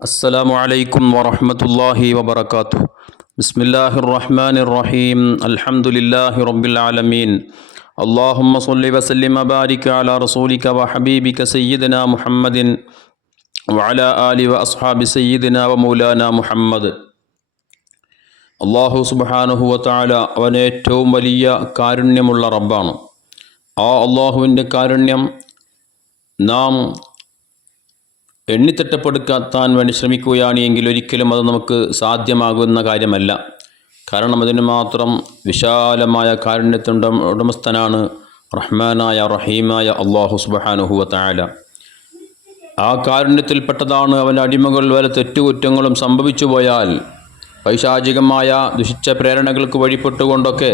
السلام عليكم ورحمة الله وبركاته بسم الله الرحمن الرحيم الحمد لله رب العالمين اللهم صل وسلم وبارك على رسولك وحبيبك سيدنا محمد وعلى آله وأصحاب سيدنا ومولانا محمد അള്ളാഹു സുബാനുഹുവ താല അവൻ ഏറ്റവും വലിയ കാരുണ്യമുള്ള റബ്ബാണ് ആ അള്ളാഹുവിൻ്റെ കാരുണ്യം നാം എണ്ണിത്തിട്ടപ്പെടുത്താൻ വേണ്ടി ശ്രമിക്കുകയാണ് എങ്കിൽ ഒരിക്കലും അത് നമുക്ക് സാധ്യമാകുന്ന കാര്യമല്ല. കാരണം അതിന് മാത്രം വിശാലമായ കാരുണ്യത്തിന്റെ ഉടമസ്ഥനാണ് റഹ്മാനായ റഹീമായ അള്ളാഹു സുബാനുഹുവ താല ആ കാരുണ്യത്തിൽപ്പെട്ടതാണ് അവന്റെ അടിമകൾ വരെ തെറ്റുകുറ്റങ്ങളും സംഭവിച്ചു പോയാൽ പൈശാചികമായ ദുഷിച്ച പ്രേരണകൾക്ക് വഴിപ്പെട്ടുകൊണ്ടൊക്കെ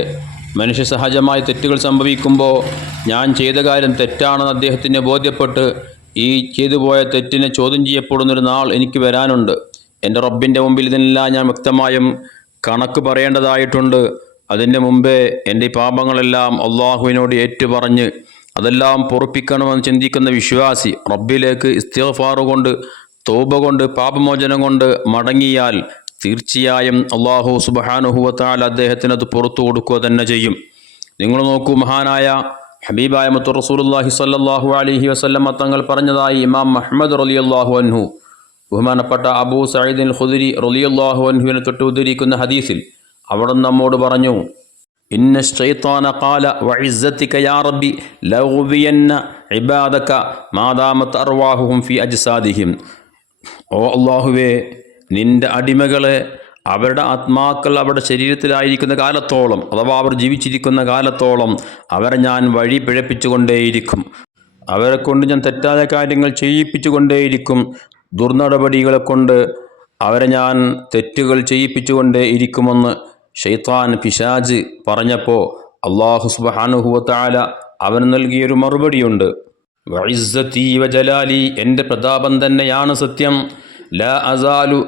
മനുഷ്യ സഹജമായ തെറ്റുകൾ സംഭവിക്കുമ്പോൾ ഞാൻ ചെയ്ത കാര്യം തെറ്റാണെന്ന് അദ്ദേഹത്തിന് ബോധ്യപ്പെട്ട് ഈ ചെയ്തു പോയ തെറ്റിനെ ചോദ്യം ചെയ്യപ്പെടുന്നൊരു നാൾ എനിക്ക് വരാനുണ്ട്. എന്റെ റബ്ബിന്റെ മുമ്പിൽ ഇതിനെല്ലാം ഞാൻ വ്യക്തമായും കണക്ക് പറയേണ്ടതായിട്ടുണ്ട്. അതിന്റെ മുമ്പേ എന്റെ പാപങ്ങളെല്ലാം അള്ളാഹുവിനോട് ഏറ്റുപറഞ്ഞ് അതെല്ലാം പൊറുപ്പിക്കണമെന്ന് ചിന്തിക്കുന്ന വിശ്വാസി റബ്ബിലേക്ക് ഇസ്തിഗ്ഫാർ കൊണ്ട് തോപ കൊണ്ട് പാപമോചനം കൊണ്ട് മടങ്ങിയാൽ തീർച്ചയായും അള്ളാഹു അദ്ദേഹത്തിന് അത് പുറത്തു കൊടുക്കുക തന്നെ ചെയ്യും. നിങ്ങൾ നോക്കൂ മഹാനായ ഹബീബായ മുത്തു റസൂലുല്ലാഹി സല്ലാഹു അലഹി വസല്ലമ തങ്ങൾ പറഞ്ഞതായി ഇമാം മഹമ്മദ് റലിയല്ലാഹു അൻഹു. ബഹുമാനപ്പെട്ട അബൂ സയ്യിദിൻ ഖുദരി റലിയല്ലാഹു അൻഹുവിനെ തൊട്ട് ഉദ്ധരിക്കുന്ന ഹദീസിൽ അവിടെ നമ്മോട് പറഞ്ഞു ഇന്ന ഷൈത്താന ഖാല വഇസ്സതിക യാ റബ്ബി ലൗവിയന്ന ഇബാദക മാദാമത്ത് അർവാഹുഹും ഫി അജ്സാദിഹിം. ഓ അള്ളാഹുവേ നിന്റെ അടിമകളെ അവരുടെ ആത്മാക്കൾ അവരുടെ ശരീരത്തിലായിരിക്കുന്ന കാലത്തോളം അഥവാ അവർ ജീവിച്ചിരിക്കുന്ന കാലത്തോളം അവരെ ഞാൻ വഴി പിഴപ്പിച്ചുകൊണ്ടേയിരിക്കും. അവരെ കൊണ്ട് ഞാൻ തെറ്റായ കാര്യങ്ങൾ ചെയ്യിപ്പിച്ചു ചെയ്യിപ്പിച്ചുകൊണ്ടേയിരിക്കും. ദുർനടപടികളെ കൊണ്ട് അവരെ ഞാൻ തെറ്റുകൾ ചെയ്യിപ്പിച്ചുകൊണ്ടേ ഇരിക്കുമെന്ന് ഷെയ്ത്താൻ പിശാജ് പറഞ്ഞപ്പോൾ അള്ളാഹു സുബാനുഹുവത്താല അവന് നൽകിയൊരു മറുപടിയുണ്ട്. വൈസത്തി വജലാലി എന്റെ പ്രതാപം തന്നെയാണ് സത്യം. ല അസാലു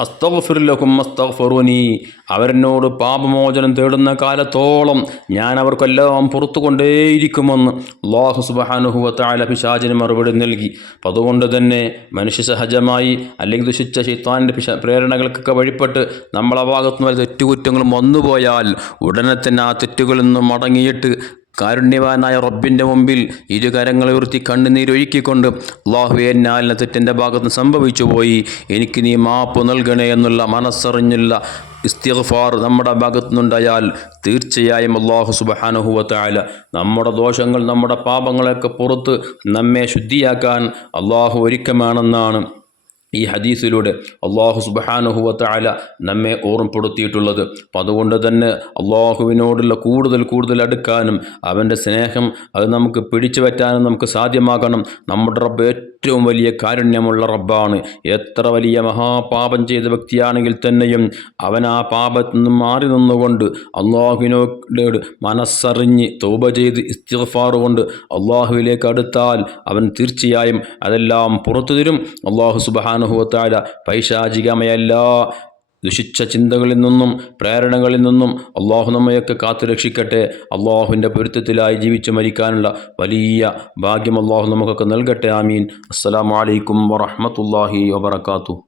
അസ്തഫിർലഹും അസ്തഫറുനി അവരെന്നോട് പാപമോചനം തേടുന്ന കാലത്തോളം ഞാൻ അവർക്കെല്ലാം പുറത്തു കൊണ്ടേയിരിക്കുമെന്ന് അള്ളാഹു സുബഹാനുഹുവത്തായ പിശാചിന് മറുപടി നൽകി. അപ്പം അതുകൊണ്ട് തന്നെ മനുഷ്യ സഹജമായി അല്ലെങ്കിൽ ദുഷിച്ച ശൈത്താന്റെ പിശ പ്രേരണകൾക്കൊക്കെ വഴിപ്പെട്ട് നമ്മളെ ഭാഗത്തുനിന്ന് തെറ്റുകുറ്റങ്ങളും വന്നുപോയാൽ ഉടനെ തന്നെ ആ തെറ്റുകളിൽ നിന്ന് മടങ്ങിയിട്ട് കാരുണ്യവാനായ റബ്ബിന്റെ മുമ്പിൽ ഇരുകരങ്ങളെ ഉയർത്തി കണ്ണുനീരൊഴുക്കിക്കൊണ്ട് അള്ളാഹു എന്നാലിനെ തെറ്റിന്റെ ഭാഗത്ത് സംഭവിച്ചു പോയി. എനിക്ക് നീ മാപ്പ് നൽകണേ എന്നുള്ള മനസ്സറിഞ്ഞുള്ള ഇസ്തിഗ്ഫാർ നമ്മുടെ ഭാഗത്തു നിന്നുണ്ടായാൽ തീർച്ചയായും അള്ളാഹു സുബഹാനുഹുവത്തായ നമ്മുടെ ദോഷങ്ങൾ നമ്മുടെ പാപങ്ങളെയൊക്കെ പുറത്ത് നമ്മെ ശുദ്ധിയാക്കാൻ അള്ളാഹു ഒരുക്കമാണെന്നാണ്. ഈ ഹദീസിലൂടെ അള്ളാഹു സുബഹാനുഹുവത്തായ നമ്മെ ഓർമ്മപ്പെടുത്തിയിട്ടുള്ളത്. അപ്പം അതുകൊണ്ട് തന്നെ അള്ളാഹുവിനോടുള്ള കൂടുതൽ കൂടുതൽ അടുക്കാനും അവന്റെ സ്നേഹം അത് നമുക്ക് പിടിച്ചു പറ്റാനും നമുക്ക് സാധ്യമാകണം. നമ്മുടെ റബ്ബ് ഏറ്റവും വലിയ കാരുണ്യമുള്ള റബ്ബാണ്. എത്ര വലിയ മഹാപാപം ചെയ്ത വ്യക്തിയാണെങ്കിൽ തന്നെയും അവൻ ആ പാപത്തിൽ നിന്നും മാറി നിന്നുകൊണ്ട് അള്ളാഹുവിനോട് മനസ്സറിഞ്ഞ് തോപ ചെയ്ത് ഇസ്തിഫാറുകൊണ്ട് കൊണ്ട് അള്ളാഹുവിലേക്ക് അടുത്താൽ അവൻ തീർച്ചയായും അതെല്ലാം പുറത്തു തരും. അള്ളാഹു സുബഹാനുഹുവത്തായ പൈശാചികമായ എല്ലാ ദുഷിച്ച ചിന്തകളിൽ നിന്നും പ്രേരണകളിൽ നിന്നും അള്ളാഹു നമ്മയൊക്കെ കാത്തുരക്ഷിക്കട്ടെ അള്ളാഹുവിന്റെ പൊരുത്തത്തിലായി ജീവിച്ച് മരിക്കാനുള്ള വലിയ ഭാഗ്യം അള്ളാഹു നമുക്കൊക്കെ നൽകട്ടെ. ആമീൻ. അസ്സലാമലൈക്കും വറഹമത്തല്ലാഹി വബർക്കാത്തു